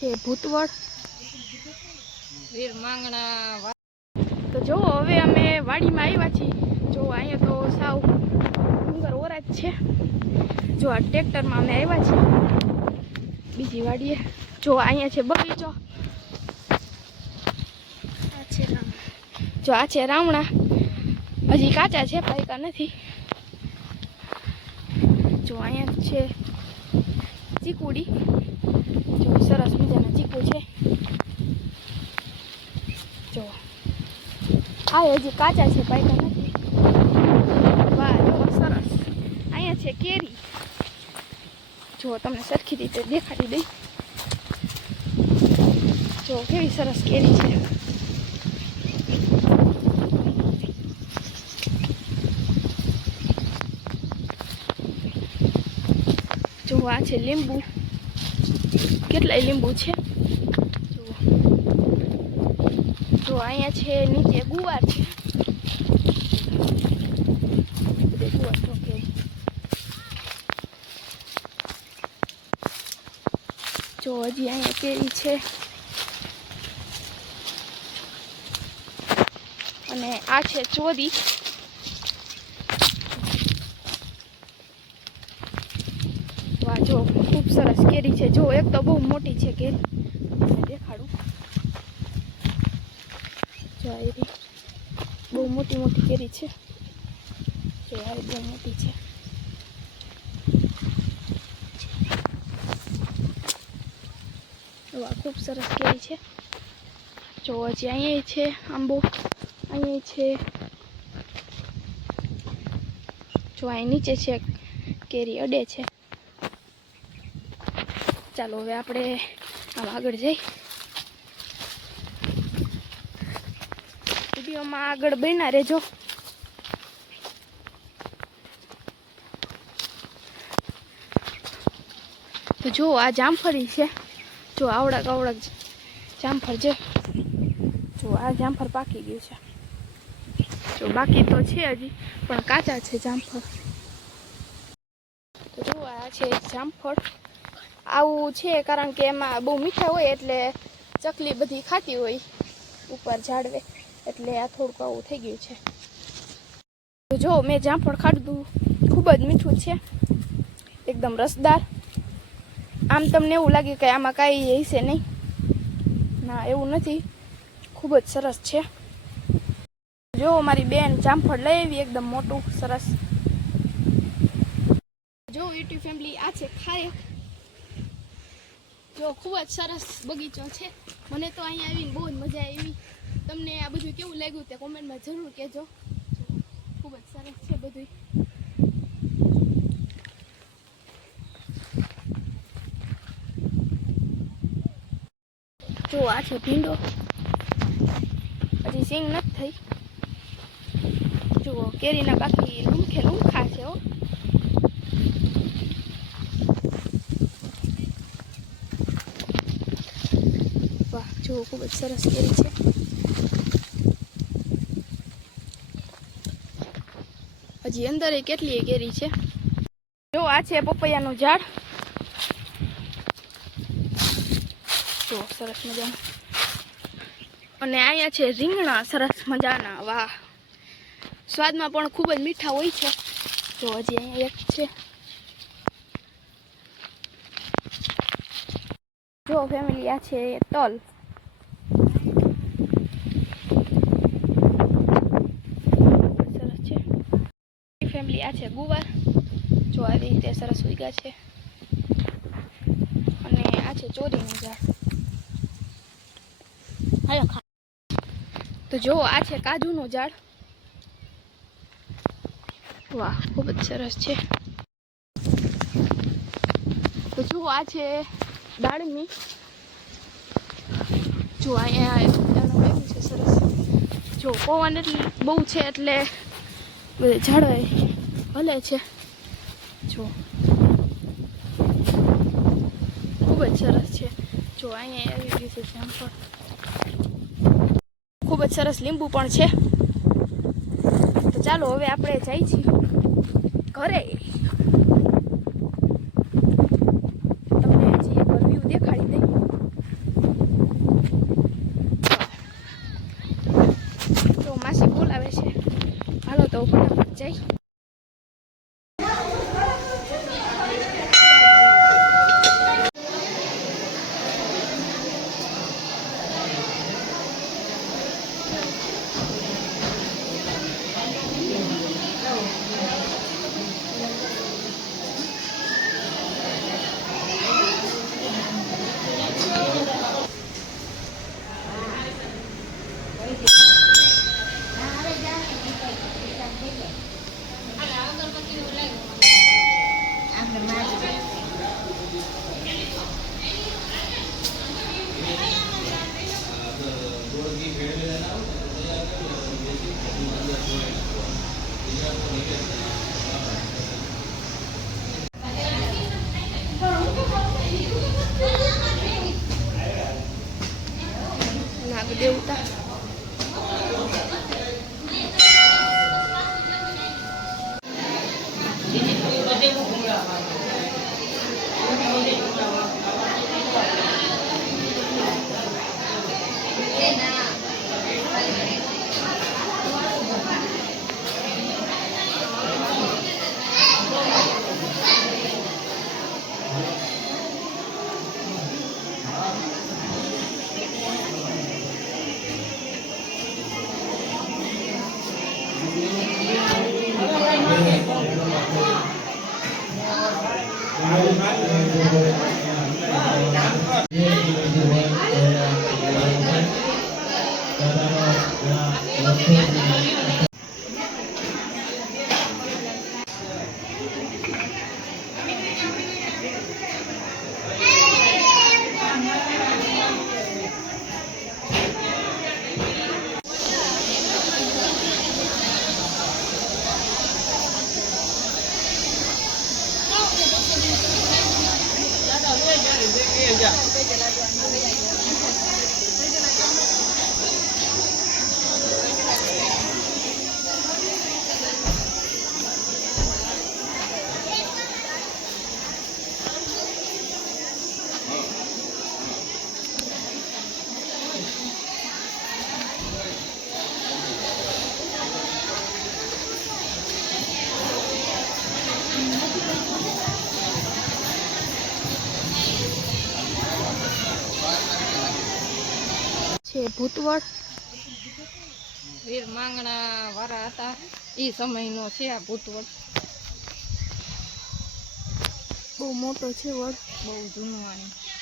છે ભૂતવડ વીર માંગણા। તો જો હવે અમે વાડીમાં આવ્યા છીએ। જો અહીંયા તો સાવ ડુંગર ઓરા જ છે। જો આ ટ્રેક્ટરમાં અમે આવ્યા છીએ બીજી વાડીએ। જો અહીંયા છે બગીચો, જો આ છે રામણા, હજી કાચા છે, પાયકા નથી। જો અહીંયા છે ચીકુડી, જો સરસ મજાના ચીકુ છે। જો આ હજી કાચા છે, પાયકા નથી। વાહ જો સરસ। અહીંયા છે કેરી, જો તમને સરખી રીતે દેખાડી દઈ। જો કેવી સરસ કેરી છે। જો આ છે લીંબુ, કેટલાય લીંબુ છે। જો અહીંયા છે નીચે ગુવાર છે, ગુવાર તો કેરી। જો હજી અહીંયા કેરી છે, અને આ છે ચોરી। વાહ જો ખૂબ સરસ કેરી છે। જો એક તો બહુ મોટી છે કેરી, દેખાડું। જો આ બહુ મોટી મોટી કેરી છે। જો આ બહુ મોટી છે। વાહ ખૂબ સરસ કેરી છે। જો હજી અહીંયા છે આંબો, અહીંયા છે। જો અહીં નીચે છે કેરી અડે છે। ચાલો હવે આપણે આમ આગળ જઈ। વિડીયોમાં આગળ બન્યા રહેજો। તો જો આ જામફળી છે। જો આવડા કવડા જામફળ છે। જો આ જામફળ પાકી ગયું છે। જો બાકી તો છે હજી, પણ કાચા છે જામફળ। તો જો આ છે જામફળ। આવું છે કારણ કે એમાં બહુ મીઠા હોય એટલે ચકલી બધી ખાતી હોય ઉપર ઝાડવે, એટલે આ થોડુંક આવું થઈ ગયું છે। તો જો મેં જામફળ ખાધું, ખૂબ જ મીઠું છે, એકદમ રસદાર। આમ તમને એવું લાગે કે આમાં કાંઈ હશે નહીં, ના એવું નથી, ખૂબ જ સરસ છે। જો મારી બેન જામફળ લઈ આવી એકદમ મોટું સરસ। જો યુટ્યુબ ફેમિલી આ છે ખારેક। જો ખૂબ જ સરસ બગીચો છે। મને તો અહીંયા આવીને બહુ જ મજા આવી। તમને આ બધું કેવું લાગ્યું તે કોમેન્ટમાં જરૂર કહેજો। ખૂબ જ સરસ છે બધું। જો આ છે ભીંડો, હજી સિંગ નથી થઈ। જુઓ કેરીના બાકી લૂમખા છે હો। વાહ જુઓ ખૂબ જ સરસ કેરી છે। હજી અંદર કેટલી કેરી છે। જો આ છે પપૈયાનું ઝાડ, જો સરસ મજાનું। અને અહીંયા છે રીંગણા સરસ મજાના। વાહ સ્વાદમાં પણ ખૂબ જ મીઠા હોય છે। જો હજી અહીંયા એક છે। જો ફેમિલી આ છે તલ, સરસ છે ફેમિલી। આ છે ગુવાર, જો આવી રીતે સરસ ઉગ્યા છે। અને આ છે ચોરીનું ઝાડ। તો જો આ છે કાજુનું ઝાડ। વાહ ખૂબ જ સરસ છે। તો જો આ છે દાડમી, જો અહીંયા દાડમ આવ્યું છે સરસ। જો પવન એટલે બહુ છે એટલે બધે ઝાડવા હલે છે। જો ખૂબ જ સરસ છે। જો અહીંયા આવી ગયું છે જામફળ, ખૂબ જ સરસ લીંબુ પણ છે। તો ચાલો હવે આપણે જઈએ છીએ ઘરે। તમને હજી એકવાર વ્યૂ દેખાડી દઈ। દેવતા. છે ભૂતવળ. વીર માંગણા વાળા હતા એ સમયનો છે આ ભૂતવળ. બહુ મોટો છે વડ. બહુ જૂનો આની.